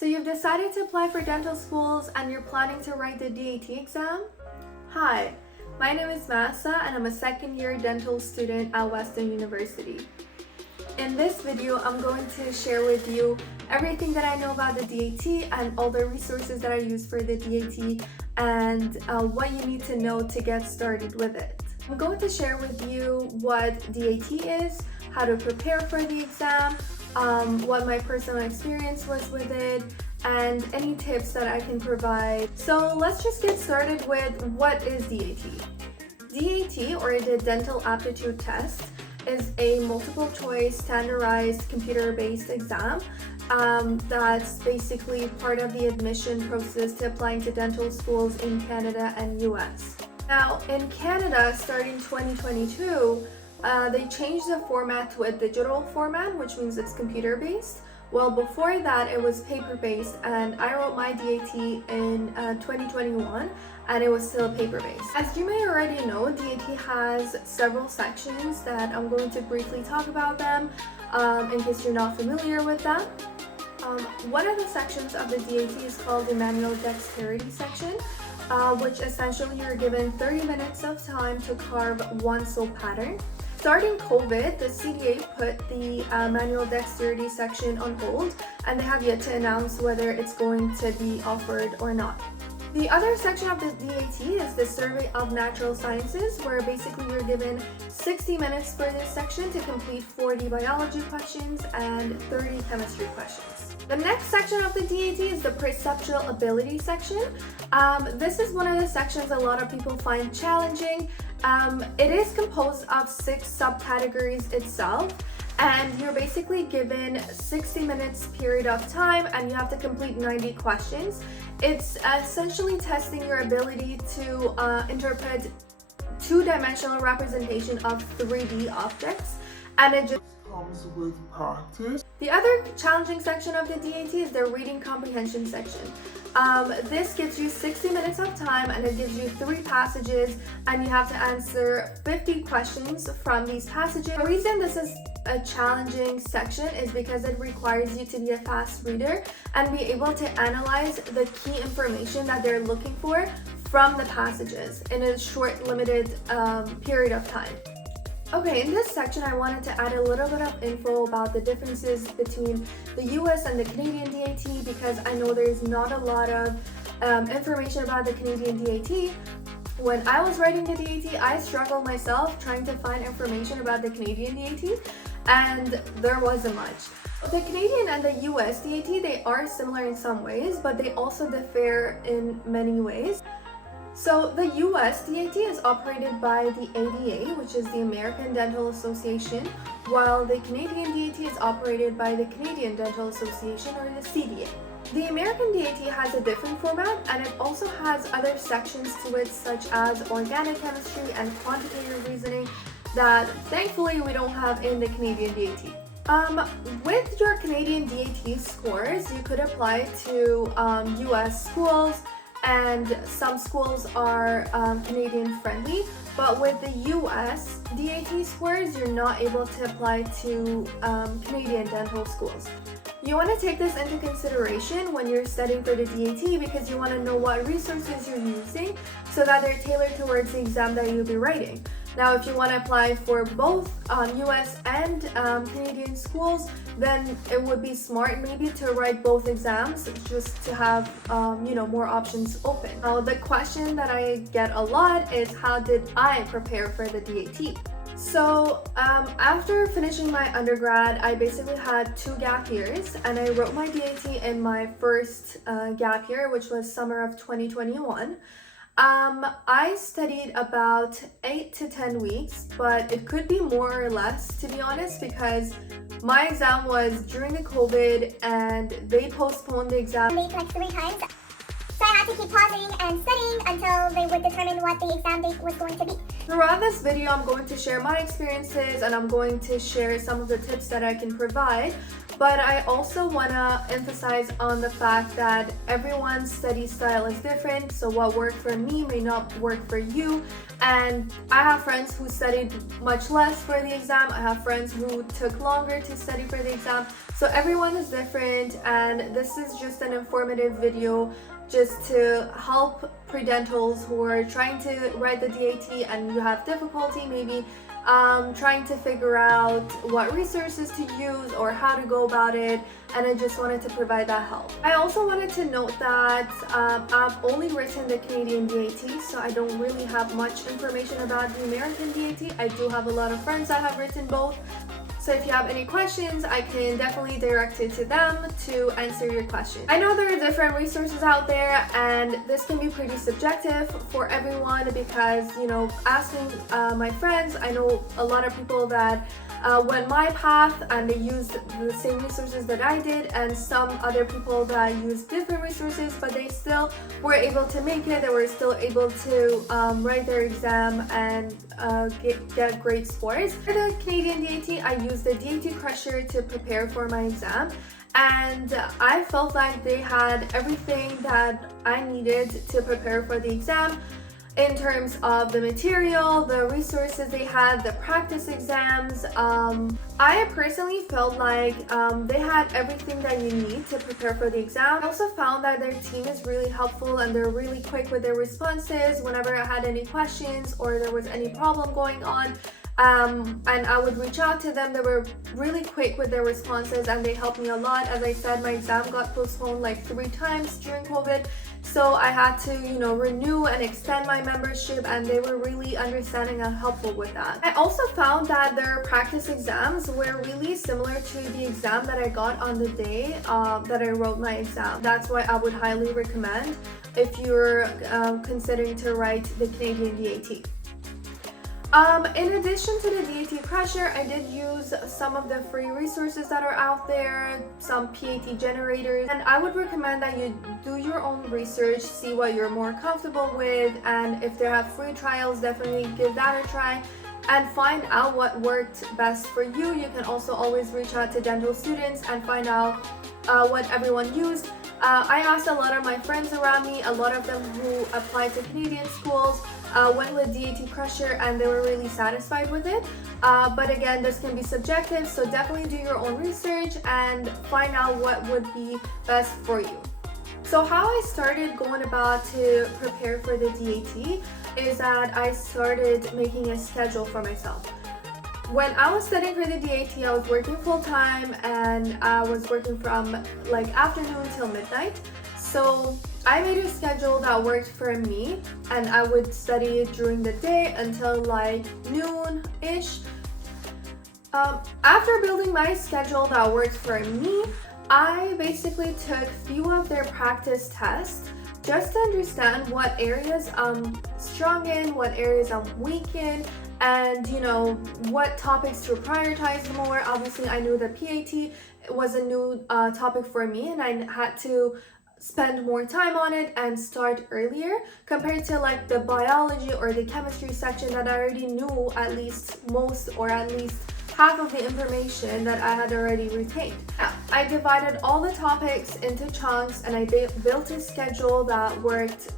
So you've decided to apply for dental schools and you're planning to write the DAT exam? Hi, my name is Massa and I'm a second-year dental student at Western University. In this video, I'm going to share with you everything that I know about the DAT and all the resources that I use for the DAT and what you need to know to get started with it. I'm going to share with you what DAT is, how to prepare for the exam, what my personal experience was with it, and any tips that I can provide. So let's just get started with what is DAT. DAT, or the Dental Aptitude Test, is a multiple choice standardized computer-based exam that's basically part of the admission process to applying to dental schools in Canada and US. Now in Canada, starting 2022, they changed the format to a digital format, which means it's computer-based. Well, before that, it was paper-based, and I wrote my DAT in 2021, and it was still paper-based. As you may already know, DAT has several sections that I'm going to briefly talk about them in case you're not familiar with them. One of the sections of the DAT is called the manual dexterity section, which essentially you're given 30 minutes of time to carve one soap pattern. Starting COVID, the CDA put the manual dexterity section on hold, and they have yet to announce whether it's going to be offered or not. The other section of the DAT is the Survey of Natural Sciences, where basically you're given 60 minutes for this section to complete 40 biology questions and 30 chemistry questions. The next section of the DAT is the Perceptual Ability section. This is one of the sections a lot of people find challenging. It is composed of 6 subcategories itself, and you're basically given 60 minutes period of time and you have to complete 90 questions. It's essentially testing your ability to interpret two-dimensional representation of 3D objects, and it just comes with practice. The other challenging section of the DAT is the reading comprehension section. This gives you 60 minutes of time and it gives you 3 passages, and you have to answer 50 questions from these passages. The reason this is a challenging section is because it requires you to be a fast reader and be able to analyze the key information that they're looking for from the passages in a short, limited period of time. Okay, in this section I wanted to add a little bit of info about the differences between the US and the Canadian DAT, because I know there's not a lot of information about the Canadian DAT. When I was writing the DAT, I struggled myself trying to find information about the Canadian DAT, and there wasn't much. The Canadian and the US DAT, they are similar in some ways, but they also differ in many ways. So the US DAT is operated by the ADA, which is the American Dental Association, while the Canadian DAT is operated by the Canadian Dental Association, or the CDA. The American DAT has a different format, and it also has other sections to it, such as organic chemistry and quantitative reasoning, that thankfully we don't have in the Canadian DAT. With your Canadian DAT scores, you could apply to US schools, and some schools are Canadian friendly, but with the US DAT scores, you're not able to apply to Canadian dental schools. You want to take this into consideration when you're studying for the DAT, because you want to know what resources you're using so that they're tailored towards the exam that you'll be writing. Now, if you want to apply for both US and Canadian schools, then it would be smart maybe to write both exams just to have more options open. Now, the question that I get a lot is, how did I prepare for the DAT? So after finishing my undergrad, I basically had 2 gap years, and I wrote my DAT in my first gap year, which was summer of 2021. I studied about 8 to 10 weeks, but it could be more or less, to be honest, because my exam was during the COVID and they postponed the exam like 3 times. So I had to keep pausing and studying until they would determine what the exam date was going to be. Throughout this video, I'm going to share my experiences and I'm going to share some of the tips that I can provide. But I also want to emphasize on the fact that everyone's study style is different, so what worked for me may not work for you. And I have friends who studied much less for the exam. I have friends who took longer to study for the exam. So everyone is different, and this is just an informative video just to help pre-dentals who are trying to write the DAT and you have difficulty maybe trying to figure out what resources to use or how to go about it, and I just wanted to provide that help. I also wanted to note that I've only written the Canadian DAT, so I don't really have much information about the American DAT. I do have a lot of friends that have written both, so if you have any questions, I can definitely direct it to them to answer your questions. I know there are different resources out there, and this can be pretty subjective for everyone because, you know, asking my friends, I know a lot of people that went my path and they used the same resources that I did, and some other people that used different resources, but they still were able to make it. They were still able to write their exam and get great scores. For the Canadian DAT, I used the DAT Crusher to prepare for my exam, and I felt like they had everything that I needed to prepare for the exam. In terms of the material, the resources they had, the practice exams, I personally felt like they had everything that you need to prepare for the exam. I also found that their team is really helpful and they're really quick with their responses whenever I had any questions or there was any problem going on. And I would reach out to them. They were really quick with their responses and they helped me a lot. As I said, my exam got postponed like 3 times during COVID. So I had to, you know, renew and extend my membership, and they were really understanding and helpful with that. I also found that their practice exams were really similar to the exam that I got on the day that I wrote my exam. That's why I would highly recommend if you're considering to write the Canadian DAT. In addition to the DAT Crusher, I did use some of the free resources that are out there, some PAT generators, and I would recommend that you do your own research, see what you're more comfortable with, and if they have free trials, definitely give that a try and find out what worked best for you. You can also always reach out to dental students and find out what everyone used. I asked a lot of my friends around me, a lot of them who applied to Canadian schools, went with DAT Crusher and they were really satisfied with it. But again, this can be subjective, so definitely do your own research and find out what would be best for you. So how I started going about to prepare for the DAT is that I started making a schedule for myself. When I was studying for the DAT, I was working full-time and I was working from like afternoon till midnight. So I made a schedule that worked for me and I would study during the day until like noon-ish. After building my schedule that worked for me, I basically took few of their practice tests just to understand what areas I'm strong in, what areas I'm weak in, and you know what topics to prioritize more. Obviously I knew the PAT was a new topic for me and I had to spend more time on it and start earlier compared to like the biology or the chemistry section that I already knew at least most or at least half of the information that I had already retained. Yeah, I divided all the topics into chunks and I built a schedule that worked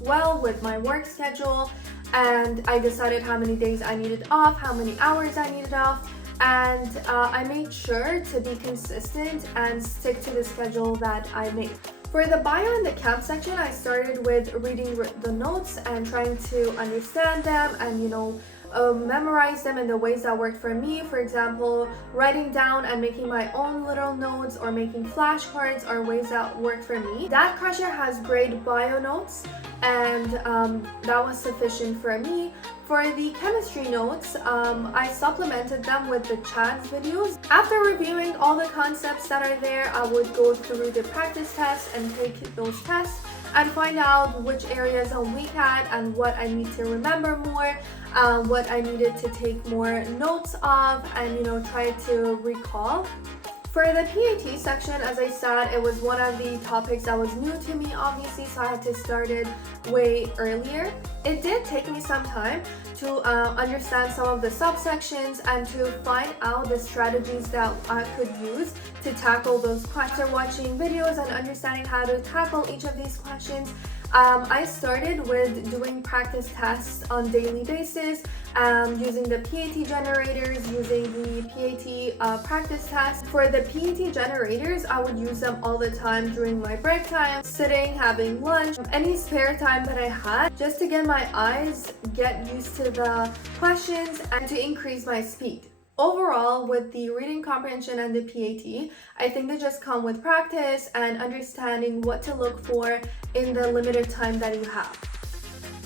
well with my work schedule, and I decided how many days I needed off, how many hours I needed off, and I made sure to be consistent and stick to the schedule that I made. For the bio and the chem section, I started with reading the notes and trying to understand them and, you know, memorize them in the ways that worked for me. For example, writing down and making my own little notes or making flashcards are ways that worked for me. DAT Crusher has great bio notes and that was sufficient for me. For the chemistry notes, I supplemented them with the Chad's videos. After reviewing all the concepts that are there, I would go through the practice tests and take those tests and find out which areas I'm weak at and what I need to remember more, what I needed to take more notes of, and you know, try to recall. For the PAT section, as I said, it was one of the topics that was new to me, obviously, so I had to start it way earlier. It did take me some time to understand some of the subsections and to find out the strategies that I could use to tackle those questions. After watching videos and understanding how to tackle each of these questions, I started with doing practice tests on daily basis, using the PAT generators, using the PAT practice tests. For the PAT generators, I would use them all the time during my break time, sitting, having lunch, any spare time that I had, just to get my eyes get used to the questions and to increase my speed. Overall, with the reading comprehension and the PAT, I think they just come with practice and understanding what to look for in the limited time that you have.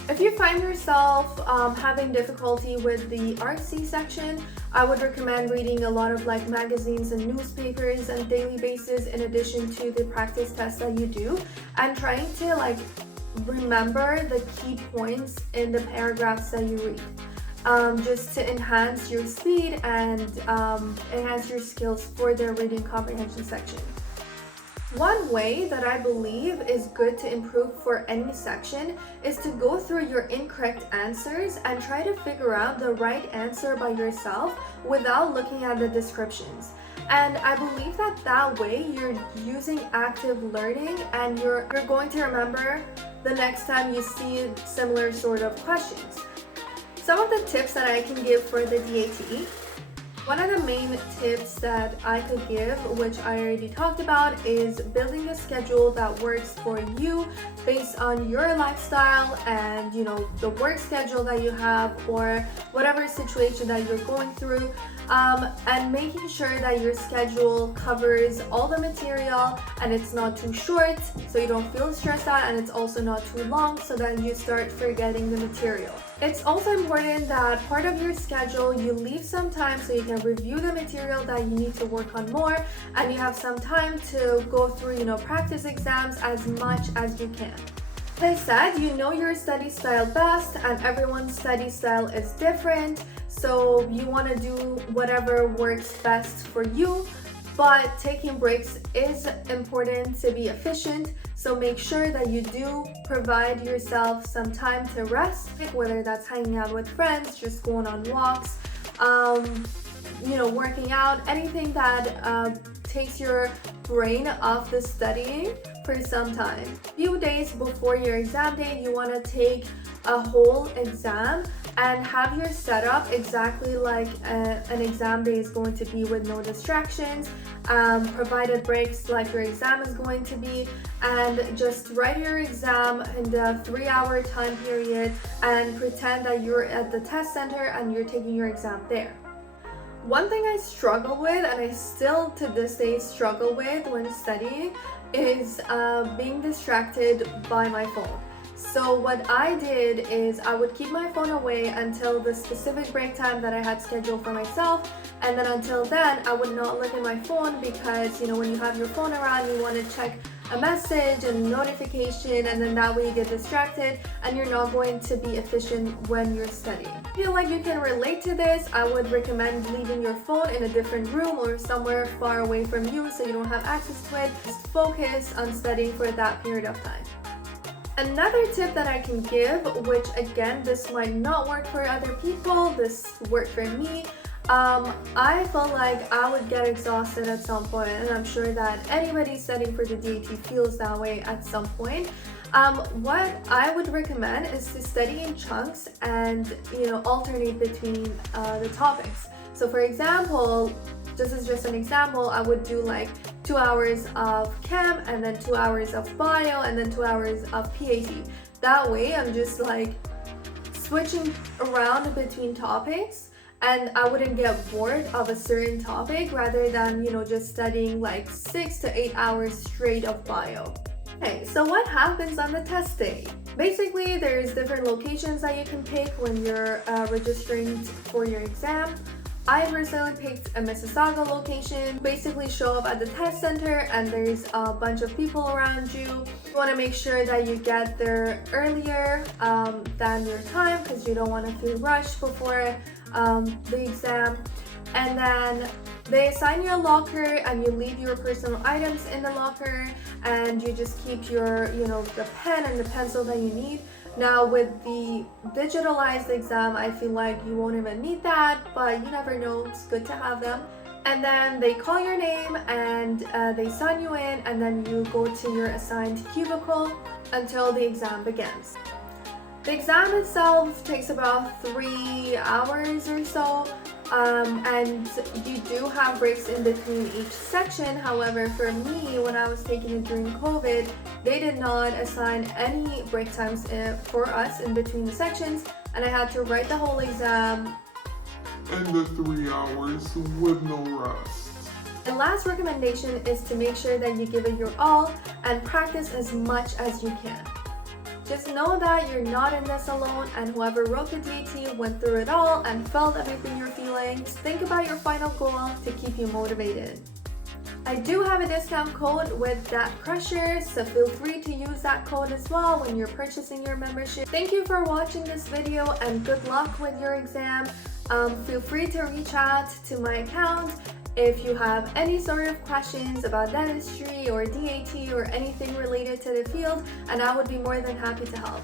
If you find yourself having difficulty with the RC section, I would recommend reading a lot of like magazines and newspapers on a daily basis in addition to the practice tests that you do, and trying to like remember the key points in the paragraphs that you read. Just to enhance your speed and enhance your skills for the reading comprehension section. One way that I believe is good to improve for any section is to go through your incorrect answers and try to figure out the right answer by yourself without looking at the descriptions. And I believe that way you're using active learning and you're going to remember the next time you see similar sort of questions. Some of the tips that I can give for the DAT. One of the main tips that I could give, which I already talked about, is building a schedule that works for you based on your lifestyle and the work schedule that you have or whatever situation that you're going through, and making sure that your schedule covers all the material and it's not too short so you don't feel stressed out, and it's also not too long so that you start forgetting the material. It's also important that part of your schedule you leave some time so you can review the material that you need to work on more, and you have some time to go through practice exams as much as you can. As I said, you know your study style best, and everyone's study style is different, so you want to do whatever works best for you. But taking breaks is important to be efficient, so make sure that you do provide yourself some time to rest, whether that's hanging out with friends, just going on walks, working out, anything that takes your brain off the studying for some time. A few days before your exam day, you want to take a whole exam and have your setup exactly like an exam day is going to be, with no distractions, provided breaks like your exam is going to be, and just write your exam in the 3-hour time period and pretend that you're at the test center and you're taking your exam there. One thing I struggle with, and I still to this day struggle with when studying, is being distracted by my phone. So what I did is I would keep my phone away until the specific break time that I had scheduled for myself, and then until then I would not look at my phone, because when you have your phone around, you want to check a message and notification, and then that way you get distracted and you're not going to be efficient when you're studying. If you feel like you can relate to this, I would recommend leaving your phone in a different room or somewhere far away from you so you don't have access to it. Just focus on studying for that period of time. Another tip that I can give, which again, this might not work for other people, this worked for me. I felt like I would get exhausted at some point, and I'm sure that anybody studying for the DAT feels that way at some point. What I would recommend is to study in chunks and alternate between the topics. So for example, this is just an example, I would do like 2 hours of chem and then 2 hours of bio and then 2 hours of PAT. That way I'm just like switching around between topics, and I wouldn't get bored of a certain topic rather than just studying like 6 to 8 hours straight of bio. Okay, so what happens on the test day? Basically, there's different locations that you can pick when you're registering for your exam. I personally picked a Mississauga location. Basically show up at the test center and there's a bunch of people around you. You want to make sure that you get there earlier than your time, because you don't want to feel rushed before the exam. And then they assign you a locker and you leave your personal items in the locker, and you just keep your the pen and the pencil that you need. Now with the digitalized exam, I feel like you won't even need that, but you never know, it's good to have them. And then they call your name and they sign you in, and then you go to your assigned cubicle until the exam begins. The exam itself takes about 3 hours or so, and you do have breaks in between each section. However, for me, when I was taking it during COVID, they did not assign any break times for us in between the sections, and I had to write the whole exam in the 3 hours with no rest. The last recommendation is to make sure that you give it your all and practice as much as you can. Just know that you're not in this alone, and whoever wrote the DAT went through it all and felt everything you're feeling. Just think about your final goal to keep you motivated. I do have a discount code with DAT Crusher, so feel free to use that code as well when you're purchasing your membership. Thank you for watching this video and good luck with your exam. Feel free to reach out to my account if you have any sort of questions about dentistry or DAT or anything related to the field, and I would be more than happy to help.